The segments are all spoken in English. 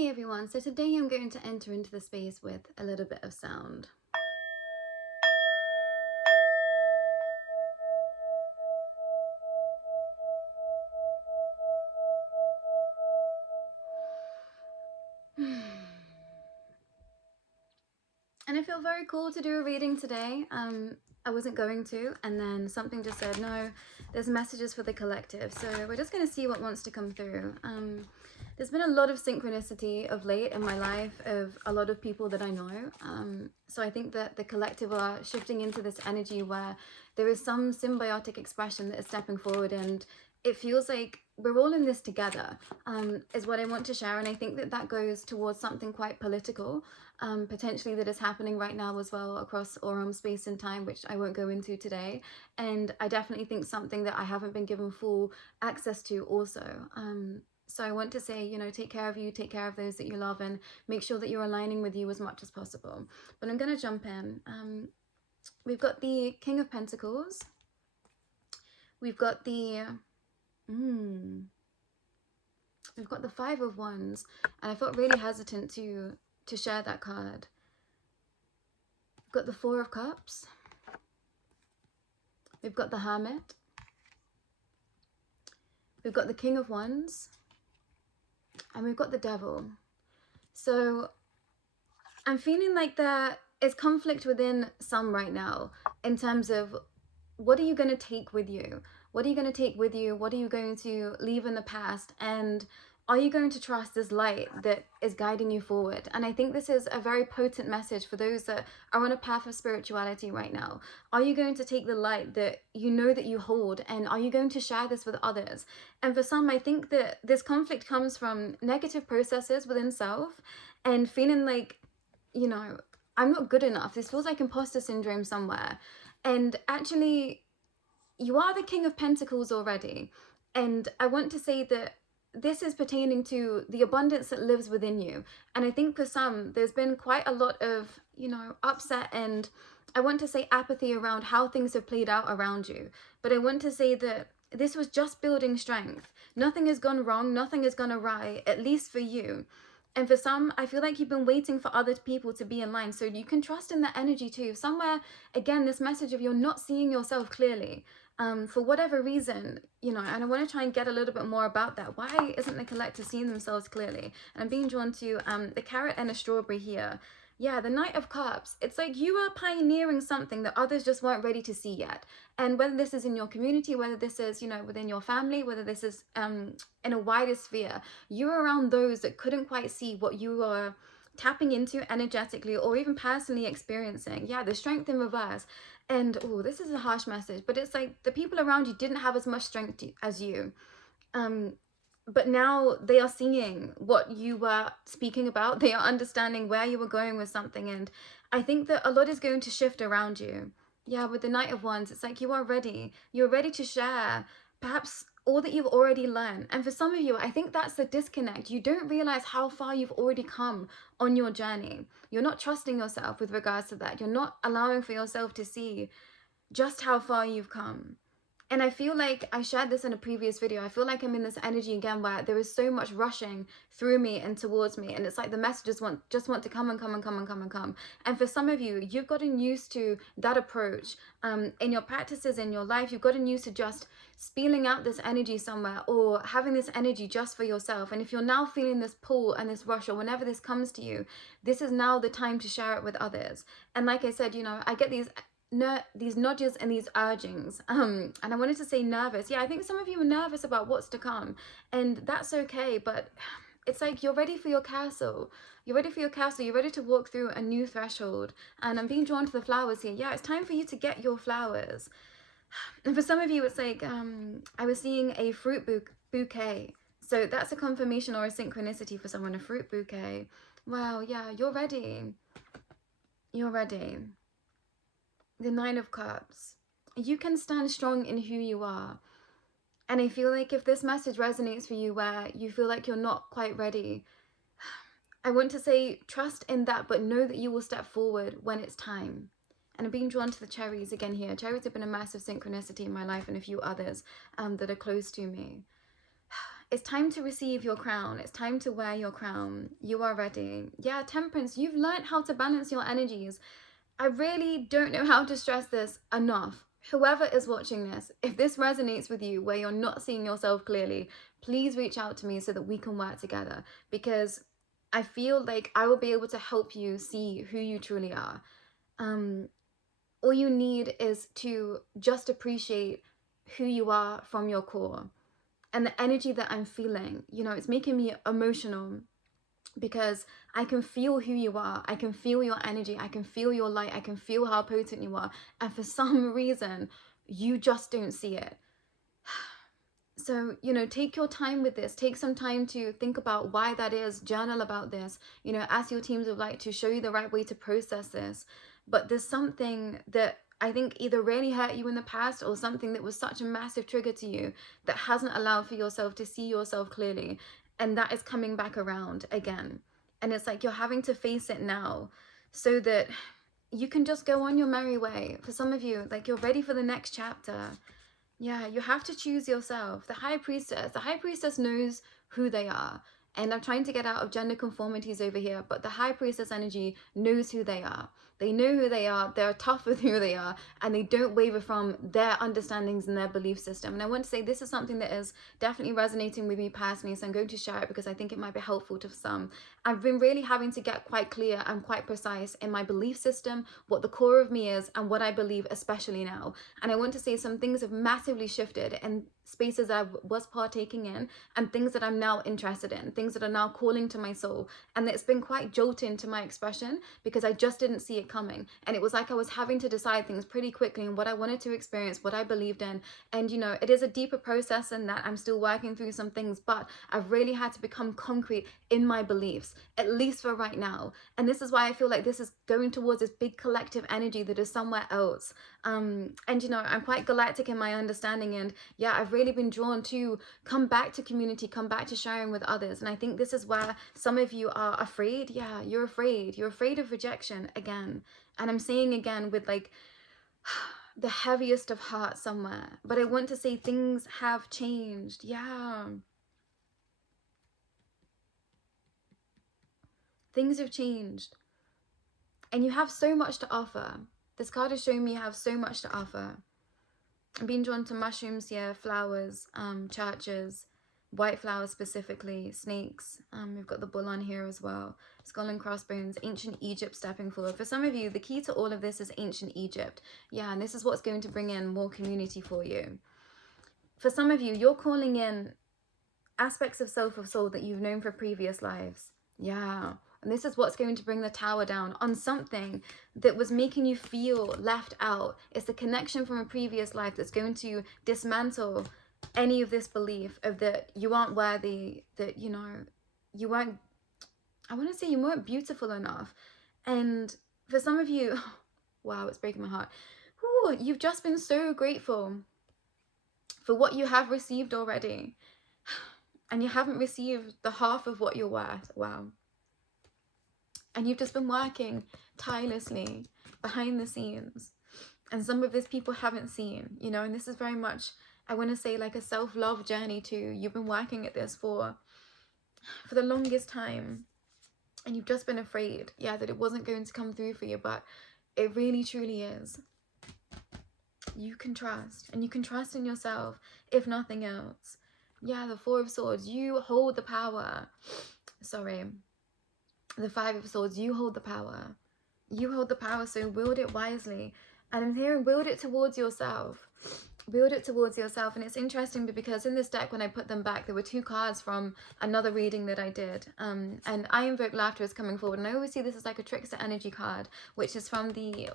Hey everyone, so today I'm going to enter into the space with a little bit of sound. And I feel very cool to do a reading today. I wasn't going to, and then something just said, no, there's messages for the collective. So we're just going to see what wants to come through. There's been a lot of synchronicity of late in my life of a lot of people that I know. So I think that the collective are shifting into this energy where there is some symbiotic expression that is stepping forward, and it feels like we're all in this together, is what I want to share. And I think that that goes towards something quite political, potentially that is happening right now as well across Aurum space and time, which I won't go into today. And I definitely think something that I haven't been given full access to also. So I want to say, you know, take care of you, take care of those that you love, and make sure that you're aligning with you as much as possible. But I'm going to jump in. We've got the King of Pentacles. We've got the... We've got the Five of Wands, and I felt really hesitant to share that card. We've got the Four of Cups. We've got the Hermit. We've got the King of Wands. And we've got the Devil. So I'm feeling like there is conflict within some right now in terms of what are you going to take with you? What are you going to take with you? What are you going to leave in the past? And are you going to trust this light that is guiding you forward? And I think this is a very potent message for those that are on a path of spirituality right now. Are you going to take the light that you know that you hold, and are you going to share this with others? And for some, I think that this conflict comes from negative processes within self and feeling like, you know, I'm not good enough. This feels like imposter syndrome somewhere. And actually, you are the King of Pentacles already. And I want to say that this is pertaining to the abundance that lives within you. And I think for some, there's been quite a lot of, you know, upset and I want to say apathy around how things have played out around you. But I want to say that this was just building strength. Nothing has gone wrong. Nothing has gone awry, at least for you. And for some, I feel like you've been waiting for other people to be in line. So you can trust in that energy too. Somewhere, again, this message of you're not seeing yourself clearly. For whatever reason, you know, and I want to try and get a little bit more about that. Why isn't the collective seeing themselves clearly? And I'm being drawn to the carrot and a strawberry here. Yeah, the Knight of Cups. It's like you are pioneering something that others just weren't ready to see yet. And whether this is in your community, whether this is, you know, within your family, whether this is in a wider sphere, you're around those that couldn't quite see what you are tapping into energetically or even personally experiencing. Yeah, the strength in reverse. And oh, this is a harsh message, but it's like the people around you didn't have as much strength as you. But now they are seeing what you were speaking about. They are understanding where you were going with something. And I think that a lot is going to shift around you. Yeah, with the Knight of Wands, it's like you are ready. You're ready to share perhaps all that you've already learned. And for some of you, I think that's the disconnect. You don't realize how far you've already come on your journey. You're not trusting yourself with regards to that. You're not allowing for yourself to see just how far you've come. And I feel like I shared this in a previous video. I feel like I'm in this energy again where there is so much rushing through me and towards me. And it's like the messages just want to come and come and come and come and come. And for some of you, you've gotten used to that approach in your practices, in your life. You've gotten used to just spilling out this energy somewhere or having this energy just for yourself. And if you're now feeling this pull and this rush or whenever this comes to you, this is now the time to share it with others. And like I said, you know, I get these nudges and these urgings, and I wanted to say nervous. Yeah, I think some of you are nervous about what's to come, and that's okay. But it's like you're ready for your castle. You're ready for your castle. You're ready to walk through a new threshold. And I'm being drawn to the flowers here. Yeah, it's time for you to get your flowers. And for some of you, it's like I was seeing a fruit bouquet. So that's a confirmation or a synchronicity for someone, a fruit bouquet. Wow, yeah, you're ready. You're ready. The Nine of Cups. You can stand strong in who you are. And I feel like if this message resonates for you where you feel like you're not quite ready, I want to say trust in that, but know that you will step forward when it's time. And I'm being drawn to the cherries again here. Cherries have been a massive synchronicity in my life and a few others that are close to me. it's time to receive your crown. It's time to wear your crown. You are ready. Yeah, Temperance, you've learned how to balance your energies. I really don't know how to stress this enough. Whoever is watching this, if this resonates with you where you're not seeing yourself clearly, please reach out to me so that we can work together, because I feel like I will be able to help you see who you truly are. All you need is to just appreciate who you are from your core. And the energy that I'm feeling, you know, it's making me emotional, because I can feel who you are. I can feel your energy. I can feel your light. I can feel how potent you are. And for some reason, you just don't see it. So, you know, take your time with this. Take some time to think about why that is. Journal about this. You know, ask your teams of light to show you the right way to process this. But there's something that I think either really hurt you in the past, or something that was such a massive trigger to you that hasn't allowed for yourself to see yourself clearly. And that is coming back around again. And it's like you're having to face it now so that you can just go on your merry way. For some of you, like, you're ready for the next chapter. Yeah, you have to choose yourself. The High Priestess knows who they are. And I'm trying to get out of gender conformities over here, but the High Priestess energy knows who they are. They know who they are, they're tough with who they are, and they don't waver from their understandings and their belief system. And I want to say this is something that is definitely resonating with me personally, so I'm going to share it because I think it might be helpful to some. I've been really having to get quite clear and quite precise in my belief system, what the core of me is, and what I believe, especially now. And I want to say some things have massively shifted in spaces that I was partaking in, and things that I'm now interested in, things that are now calling to my soul. And it's been quite jolting to my expression because I just didn't see it coming. And it was like I was having to decide things pretty quickly and what I wanted to experience, what I believed in. And, you know, it is a deeper process than that. I'm still working through some things, but I've really had to become concrete in my beliefs, at least for right now. And this is why I feel like this is going towards this big collective energy that is somewhere else. And, you know, I'm quite galactic in my understanding. And yeah, I've really been drawn to come back to community, come back to sharing with others. And I think this is where some of you are afraid. Yeah, you're afraid. You're afraid of rejection again. And I'm saying again with like the heaviest of hearts somewhere. But I want to say things have changed. Yeah. Things have changed. And you have so much to offer. This card is showing me you have so much to offer. I'm being drawn to mushrooms here, flowers, churches, white flowers specifically, snakes. We've got the bull on here as well. Skull and crossbones, ancient Egypt stepping forward. For some of you, the key to all of this is ancient Egypt. Yeah, and this is what's going to bring in more community for you. For some of you, you're calling in aspects of self of soul that you've known for previous lives. Yeah. And this is what's going to bring the tower down on something that was making you feel left out. It's the connection from a previous life that's going to dismantle any of this belief of that you aren't worthy, that, you know, you weren't, I want to say you weren't beautiful enough. And for some of you, wow, it's breaking my heart. Ooh, you've just been so grateful for what you have received already. And you haven't received the half of what you're worth. Wow. And you've just been working tirelessly behind the scenes. And some of this people haven't seen, you know, and this is very much, I want to say, like a self-love journey too. You've been working at this for the longest time. And you've just been afraid, yeah, that it wasn't going to come through for you. But it really, truly is. You can trust. And you can trust in yourself, if nothing else. Yeah, the Four of Swords. You hold the power. Sorry. The Five of Swords, you hold the power. You hold the power, so wield it wisely. And I'm hearing wield it towards yourself. Wield it towards yourself. And it's interesting because in this deck, when I put them back, there were two cards from another reading that I did. And I Invoke Laughter is coming forward. And I always see this as like a Trickster energy card, which is from the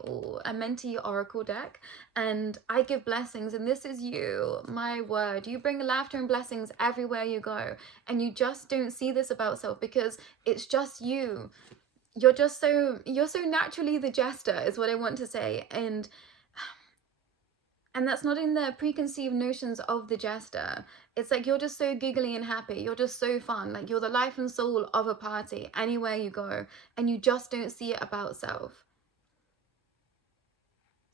Amenti Oracle deck. And I give blessings, and this is you, my word. You bring laughter and blessings everywhere you go. And you just don't see this about self because it's just you. You're so naturally the jester is what I want to say. And that's not in the preconceived notions of the jester. It's like you're just so giggly and happy. You're just so fun. Like you're the life and soul of a party anywhere you go. And you just don't see it about self.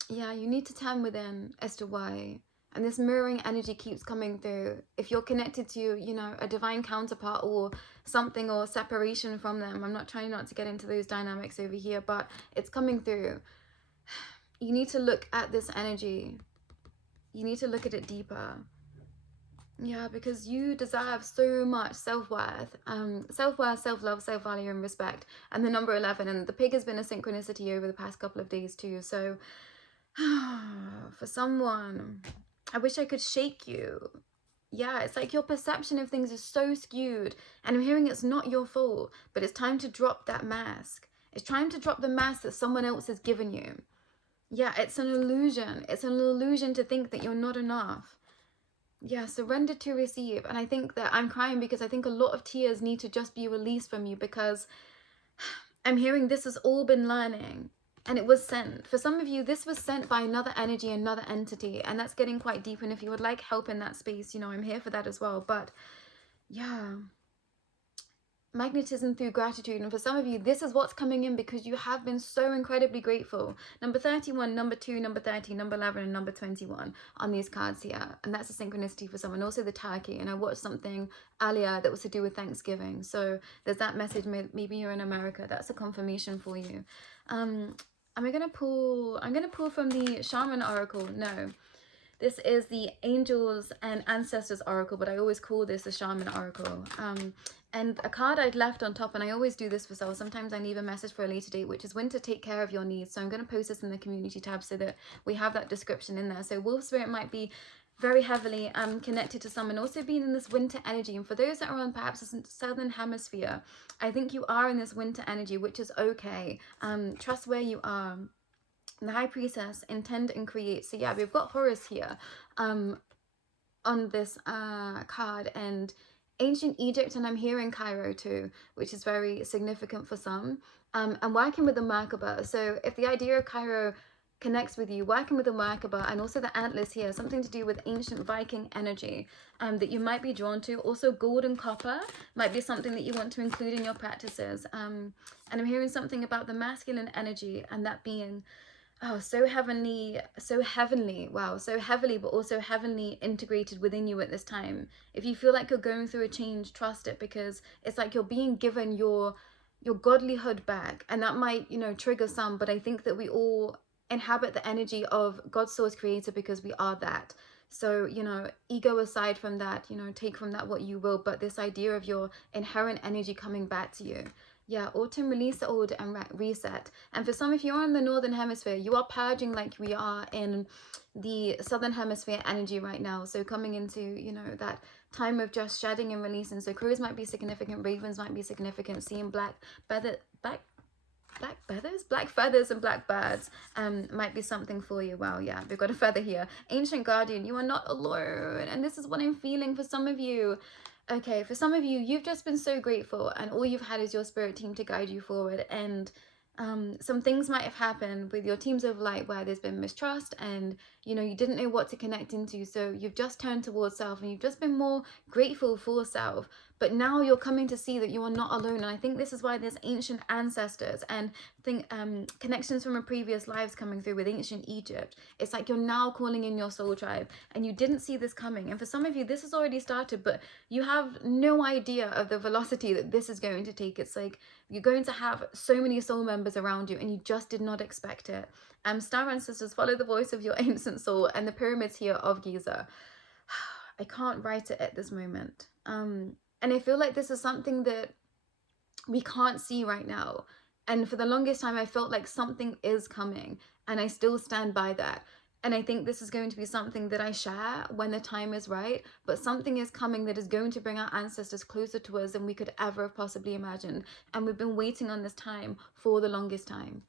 Yeah, you need to turn within as to why. And this mirroring energy keeps coming through. If you're connected to, you know, a divine counterpart or something, or separation from them, I'm not trying not to get into those dynamics over here, but it's coming through. You need to look at this energy. You need to look at it deeper. Yeah, because you deserve so much self-worth, self-love, self-value, and respect. And the number 11, and the pig has been a synchronicity over the past couple of days too. So for someone, I wish I could shake you. Yeah, it's like your perception of things is so skewed, and I'm hearing it's not your fault, but it's time to drop that mask. It's time to drop the mask that someone else has given you. Yeah, it's an illusion. It's an illusion to think that you're not enough. Yeah, surrender to receive. And I think that I'm crying because I think a lot of tears need to just be released from you, because I'm hearing this has all been learning. And it was sent. For some of you, this was sent by another energy, another entity. And that's getting quite deep. And if you would like help in that space, you know, I'm here for that as well. But yeah, magnetism through gratitude. And for some of you, this is what's coming in because you have been so incredibly grateful. Number 31, number 2, number 30, number 11, and number 21 on these cards here. And that's a synchronicity for someone. Also the turkey. And I watched something earlier that was to do with Thanksgiving. So there's that message. Maybe you're in America. That's a confirmation for you. I'm going to pull from the Shaman Oracle. No, this is the Angels and Ancestors Oracle, but I always call this the Shaman Oracle. And a card I'd left on top, and I always do this for self. Sometimes I leave a message for a later date, which is when to take care of your needs. So I'm going to post this in the community tab so that we have that description in there. So Wolf Spirit might be very heavily connected to someone also being in this winter energy. And for those that are on perhaps the southern hemisphere, I think you are in this winter energy, which is okay. Trust where you are. The High Priestess, intend and create. So yeah, we've got Horus here on this card, and ancient Egypt, and I'm hearing Cairo too, which is very significant for some. I'm working with the Merkaba. So if the idea of Cairo connects with you, working with the Merkaba, and also the antlers here, something to do with ancient Viking energy that you might be drawn to. Also gold and copper might be something that you want to include in your practices. And I'm hearing something about the masculine energy, and that being so heavenly, wow, so heavily, but also heavenly integrated within you at this time. If you feel like you're going through a change, trust it, because it's like you're being given your godlyhood back. And that might, you know, trigger some, but I think that we all inhabit the energy of God's source creator because we are that. So, you know, ego aside from that, you know, take from that what you will, but this idea of your inherent energy coming back to you. Yeah, autumn, release the old and reset. And for some, if you're in the northern hemisphere, you are purging like we are in the southern hemisphere energy right now. So coming into, you know, that time of just shedding and releasing. So crows might be significant, ravens might be significant, seeing black feathers and black birds might be something for you. Wow, yeah, we've got a feather here. Ancient guardian, you are not alone. And this is what I'm feeling for some of you. Okay, for some of you, you've just been so grateful, and all you've had is your spirit team to guide you forward. And some things might have happened with your teams of light where there's been mistrust, and you know, you didn't know what to connect into. So you've just turned towards self, and you've just been more grateful for self. But now you're coming to see that you are not alone. And I think this is why there's ancient ancestors and connections from a previous lives coming through with ancient Egypt. It's like you're now calling in your soul tribe, and you didn't see this coming. And for some of you, this has already started, but you have no idea of the velocity that this is going to take. It's like you're going to have so many soul members around you, and you just did not expect it. Star ancestors, follow the voice of your ancient soul, and the pyramids here of Giza. I can't write it at this moment. And I feel like this is something that we can't see right now. And for the longest time, I felt like something is coming, and I still stand by that. And I think this is going to be something that I share when the time is right, but something is coming that is going to bring our ancestors closer to us than we could ever have possibly imagined. And we've been waiting on this time for the longest time.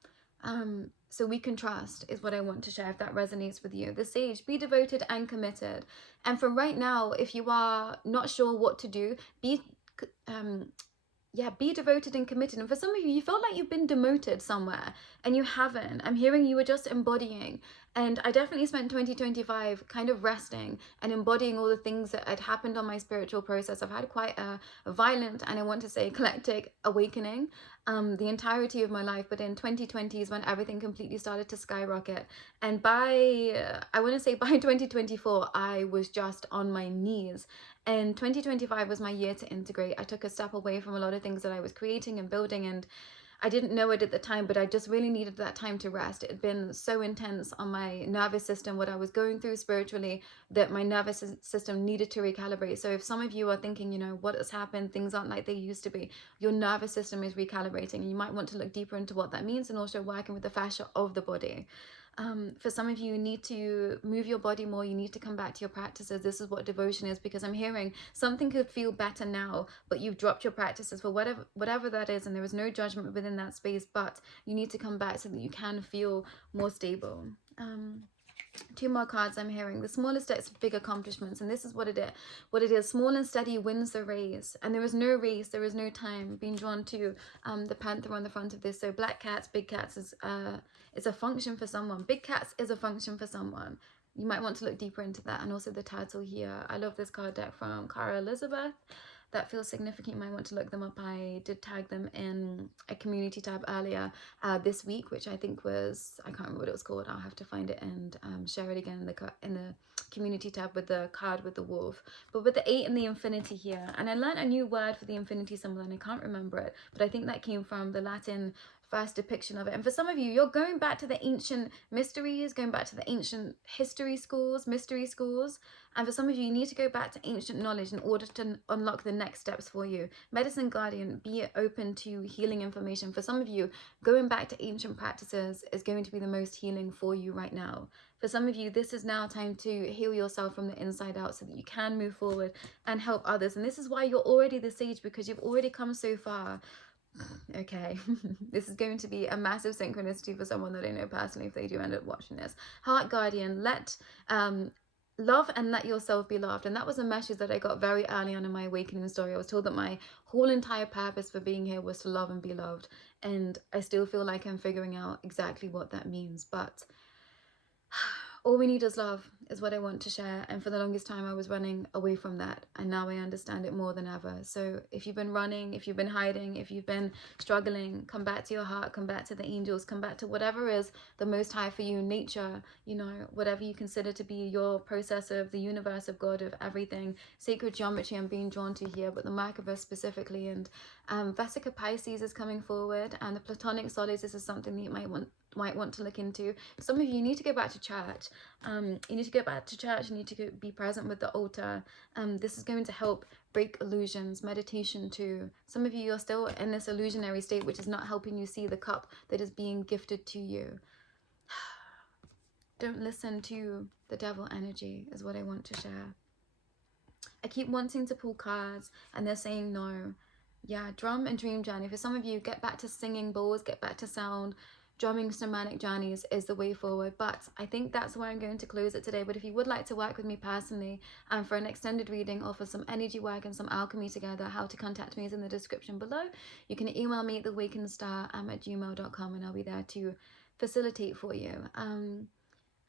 So we can trust is what I want to share, if that resonates with you. The Sage, be devoted and committed. And for right now, if you are not sure what to do, be yeah, be devoted and committed. And for some of you, you felt like you've been demoted somewhere and you haven't. I'm hearing you were just embodying. And I definitely spent 2025 kind of resting and embodying all the things that had happened on my spiritual process. I've had quite a violent, and I want to say eclectic, awakening the entirety of my life. But in 2020 is when everything completely started to skyrocket. And I want to say by 2024, I was just on my knees. And 2025 was my year to integrate. I took a step away from a lot of things that I was creating and building, and I didn't know it at the time, but I just really needed that time to rest. It had been so intense on my nervous system, what I was going through spiritually, that my nervous system needed to recalibrate. So if some of you are thinking, you know, what has happened, things aren't like they used to be, your nervous system is recalibrating, and you might want to look deeper into what that means, and also working with the fascia of the body. For some of you, you need to move your body more. You need to come back to your practices. This is what devotion is, because I'm hearing something could feel better now, but you've dropped your practices for whatever that is, and there is no judgment within that space, but you need to come back so that you can feel more stable. Two more cards I'm hearing. The smallest steps, big accomplishments. And this is what it is. Small and steady wins the race. And there is no race, there is no time. Being drawn to the panther on the front of this. So black cats, big cats is a function for someone. Big cats is a function for someone. You might want to look deeper into that. And also the title here. I love this card deck from Cara Elizabeth. That feels significant. You might want to look them up. I did tag them in a community tab earlier this week, which I think was, I can't remember what it was called. I'll have to find it and share it again in the community tab with the card with the wolf. But with the 8 and the infinity here, and I learned a new word for the infinity symbol, and I can't remember it, but I think that came from the Latin first depiction of it. And for some of you, you're going back to the ancient mysteries, going back to the ancient mystery schools. And for some of you, you need to go back to ancient knowledge in order to unlock the next steps for you. Medicine Guardian, be open to healing information. For some of you, going back to ancient practices is going to be the most healing for you right now. For some of you, this is now time to heal yourself from the inside out so that you can move forward and help others. And this is why you're already the sage, because you've already come so far. Okay, this is going to be a massive synchronicity for someone that I know personally if they do end up watching this. Heart Guardian, let love and let yourself be loved. And that was a message that I got very early on in my awakening story. I was told that my whole entire purpose for being here was to love and be loved, and I still feel like I'm figuring out exactly what that means. But all we need is love, is what I want to share. And for the longest time I was running away from that, and now I understand it more than ever. So if you've been running, if you've been hiding, if you've been struggling, come back to your heart, come back to the angels, come back to whatever is the most high for you, nature, you know, whatever you consider to be your process of the universe, of God, of everything. Sacred geometry I'm being drawn to here, but the Merkaba specifically. And Vesica Pisces is coming forward, and the Platonic solids, this is something that you might want to look into. Some of you need to go back to church. You need to go back to church. You need to be present with the altar. This is going to help break illusions. Meditation too. Some of you, you're still in this illusionary state, which is not helping you see the cup that is being gifted to you. Don't listen to the devil energy, is what I want to share. I keep wanting to pull cards and they're saying no. Yeah, drum and dream journey. For some of you, get back to singing bowls, get back to sound. Drumming shamanic journeys is the way forward. But I think that's where I'm going to close it today. But if you would like to work with me personally and for an extended reading or for some energy work and some alchemy together, how to contact me is in the description below. You can email me at theawakeningstar@gmail.com, and I'll be there to facilitate for you.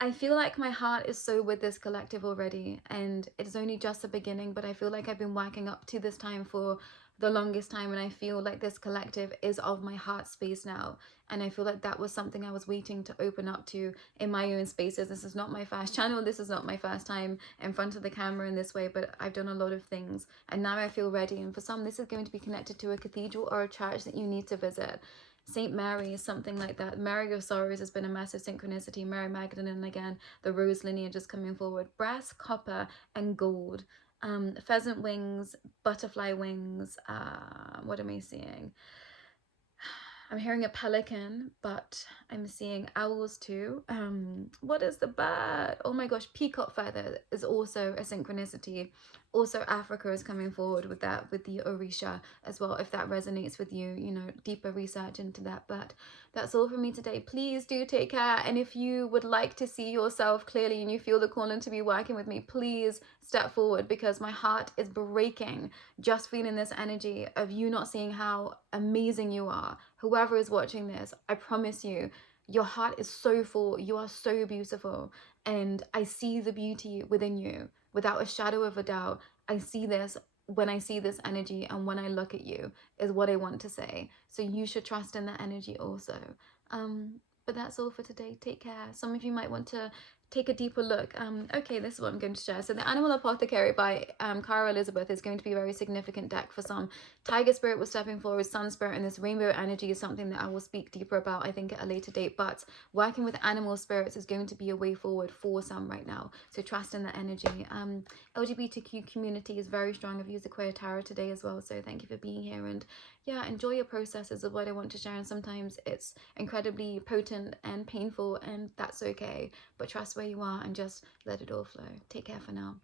I feel like my heart is so with this collective already, and it's only just the beginning, but I feel like I've been working up to this time for the longest time, and I feel like this collective is of my heart space now, and I feel like that was something I was waiting to open up to in my own spaces. This is not my first channel, this is not my first time in front of the camera in this way, but I've done a lot of things and now I feel ready. And for some, this is going to be connected to a cathedral or a church that you need to visit. St. Mary, something like that. Mary of Sorrows has been a massive synchronicity. Mary Magdalene again, the rose lineage is coming forward. Brass, copper and gold. Pheasant wings, butterfly wings. What am I seeing? I'm hearing a pelican, but I'm seeing owls too. What is the bird? Oh my gosh, peacock feather is also a synchronicity Also, Africa is coming forward with that, with the Orisha as well, if that resonates with you, you know, deeper research into that. But that's all from me today. Please do take care. And if you would like to see yourself clearly and you feel the calling to be working with me, please step forward, because my heart is breaking just feeling this energy of you not seeing how amazing you are. Whoever is watching this, I promise you, your heart is so full. You are so beautiful. And I see the beauty within you without a shadow of a doubt. I see this when I see this energy, and when I look at you is what I want to say. So you should trust in that energy also. But that's all for today. Take care. Some of you might want to take a deeper look. Okay, this is what I'm going to share. So the Animal Apothecary by Cara Elizabeth is going to be a very significant deck for some. Tiger Spirit was stepping forward, Sun Spirit, and this rainbow energy is something that I will speak deeper about, I think, at a later date. But working with animal spirits is going to be a way forward for some right now. So trust in that energy. LGBTQ community is very strong. I've used the Queer Tarot today as well. So thank you for being here. And yeah, enjoy your processes of what I want to share. And sometimes it's incredibly potent and painful, and that's okay. But trust where you are and just let it all flow. Take care for now.